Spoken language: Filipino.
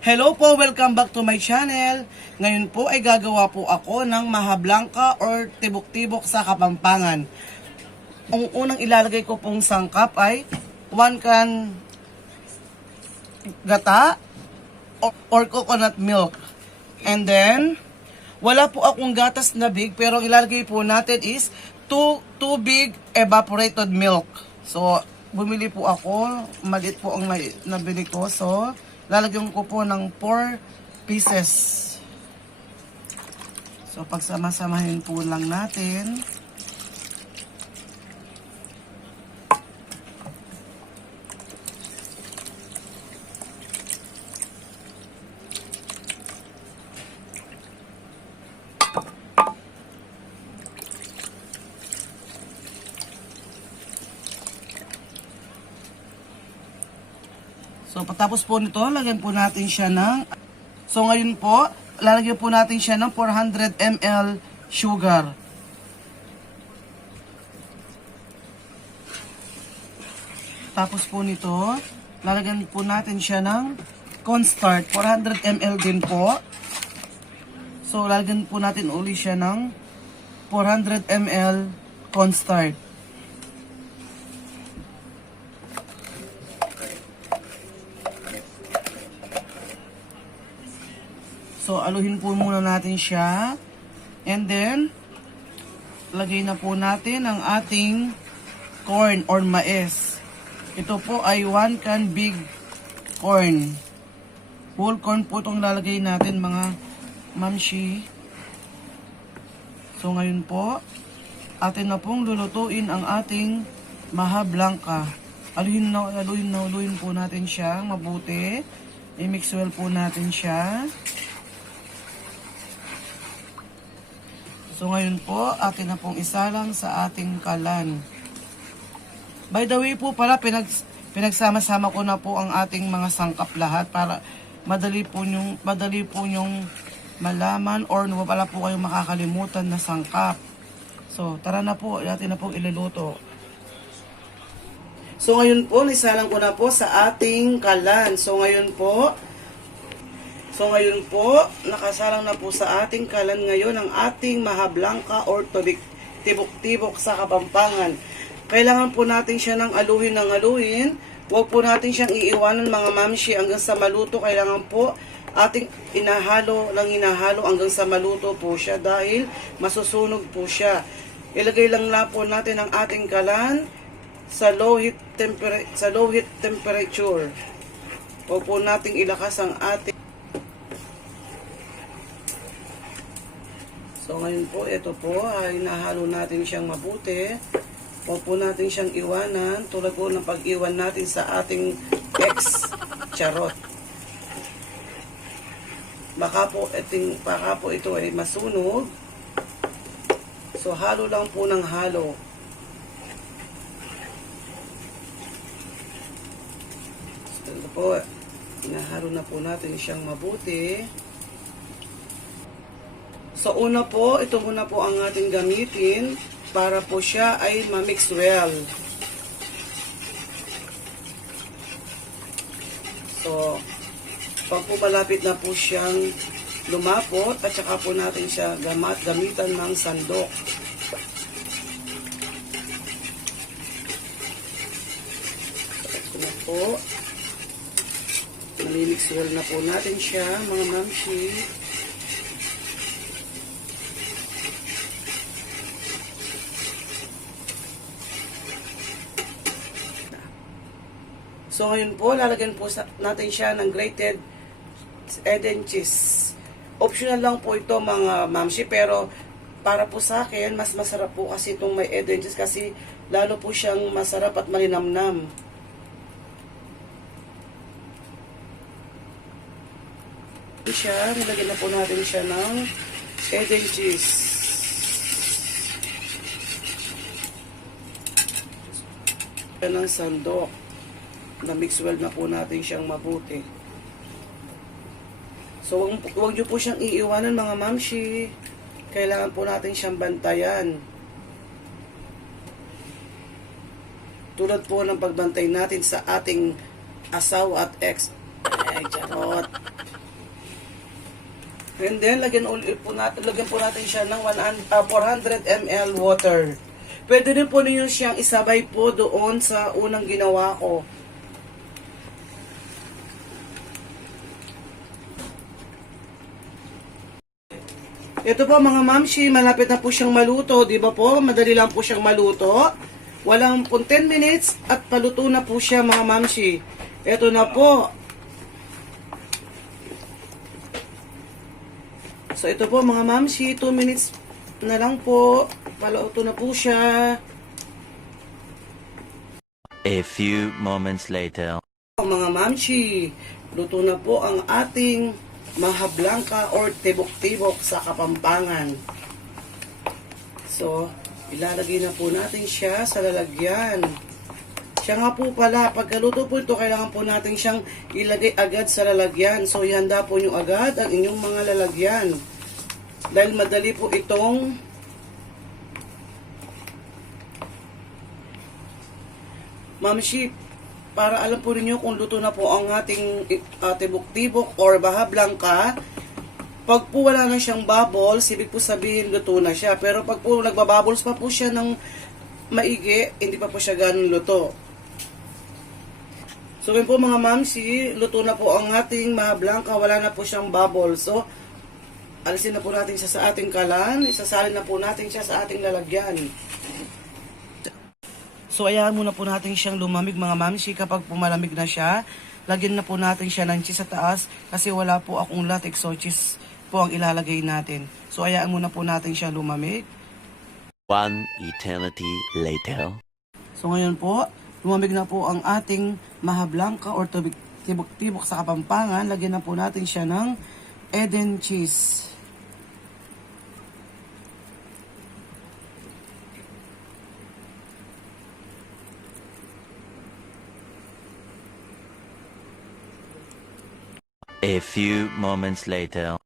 Hello po, welcome back to my channel. Ngayon po ay gagawa po ako ng Maja Blanca or Tibok-Tibok sa Kapampangan. Ang unang ilalagay ko pong sangkap ay 1 can gata or coconut milk. And then, wala po akong gatas na big, pero ang ilalagay po natin is 2 big evaporated milk. So, bumili po ako, maliit po ang nabili ko. So, lalagyan ko po ng 4 pieces. So, pagsama-samahin po lang natin. So, patapos po nito, lagyan po natin siya ng... So, ngayon po, lalagyan po natin siya ng 400 ml sugar. Tapos po nito, lalagyan po natin siya ng cornstarch. 400 ml din po. So, lalagyan po natin uli siya ng 400 ml cornstarch. So, aluhin po muna natin siya. And then, lagay na po natin ang ating corn or mais. Ito po ay 1 can big corn. Whole corn po itong lalagay natin mga mamshi. So, ngayon po, atin na pong lulutuin ang ating Maja Blanca. Aluhin po natin siya mabuti. I-mix well po natin siya. So, ngayon po, atin na pong isalang sa ating kalan. By the way po pala, pinagsama-sama ko na po ang ating mga sangkap lahat para madali po nyong malaman or wala po kayong makakalimutan na sangkap. So, tara na po, atin na pong iluluto. So, ngayon po, nisalang ko na po sa ating kalan. So, ngayon po, nakasalang na po sa ating kalan ngayon ang ating Maja Blanca or Tibok-Tibok sa Kapampangan. Kailangan po natin siya ng aluhin. Huwag po natin siyang iiwanan mga mamshi hanggang sa maluto. Kailangan po ating hinahalo hanggang sa maluto po siya dahil masusunog po siya. Ilagay lang na po natin ang ating kalan sa low heat temperature. Huwag po nating ilakas ang ating. So, ngayon po, ito po, ay nahalo natin siyang mabuti. Huwag po natin siyang iwanan, tulad po ng pag-iwan natin sa ating charot. Baka po ito ay masunog. So, halo lang po ng halo. So, ito po, inahalo na po natin siyang mabuti. So, una po, ito muna po ang ating gamitin para po siya ay ma-mix well. So, pag po malapit na po siyang lumapot, at saka po natin siya gamitan ng sandok. Ito na po. Mali-mix well na po natin siya, mga mamshi. So, ngayon po, lalagyan po natin siya ng grated egg and cheese. Optional lang po ito mga mamshi, pero para po sa akin, mas masarap po kasi itong may egg and cheese kasi lalo po siyang masarap at malinamnam. Nilagyan na po natin siya ng egg and cheese. Yan ang sandok. Na-mix well na po natin siyang mabuti. So, huwag nyo po siyang iiwanan mga mamshi. Kailangan po natin siyang bantayan. Tulad po ng pagbantay natin sa ating asawa at ex. Ay, charot. And then, lagyan po natin siya ng 400 ml water. Pwede din po ninyo siyang isabay po doon sa unang ginawa ko. Ito po mga mamshi, malapit na po siyang maluto. Di ba po? Madali lang po siyang maluto. Walang po 10 minutes at paluto na po siya mga mamshi. Ito na po. So ito po mga mamshi, 2 minutes na lang po. Paluto na po siya. A few moments later. Mga mamshi, luto na po ang ating Maja Blanca or Tibok-Tibok sa Kapampangan. So, ilalagay na po natin siya sa lalagyan. Siya nga po pala, pagkaluto po ito, kailangan po natin siyang ilagay agad sa lalagyan. So, ihanda po nyo agad ang inyong mga lalagyan. Dahil madali po itong mamshi, para alam po ninyo kung luto na po ang ating tibok-tibok or Maja Blanca. Pag po wala na siyang bubbles, ibig po sabihin luto na siya. Pero pag po nagbabubbles pa po siya ng maigi, hindi pa po siya ganun luto. So yun po mga mamsi, luto na po ang ating Maja Blanca, wala na po siyang bubbles. So, alisin na po natin siya sa ating kalan, isasalin na po natin siya sa ating lalagyan. So, ayahan muna po natin siyang lumamig mga mamsi. Kapag pumalamig na siya, lagyan na po natin siya ng cheese sa taas kasi wala po akong latex, so cheese po ang ilalagay natin. So, ayahan muna po natin siya lumamig. 1 eternity later. So, ngayon po, lumamig na po ang ating Maja Blanca or tibok-tibok sa Kapampangan. Lagyan na po natin siya ng Eden cheese. A few moments later.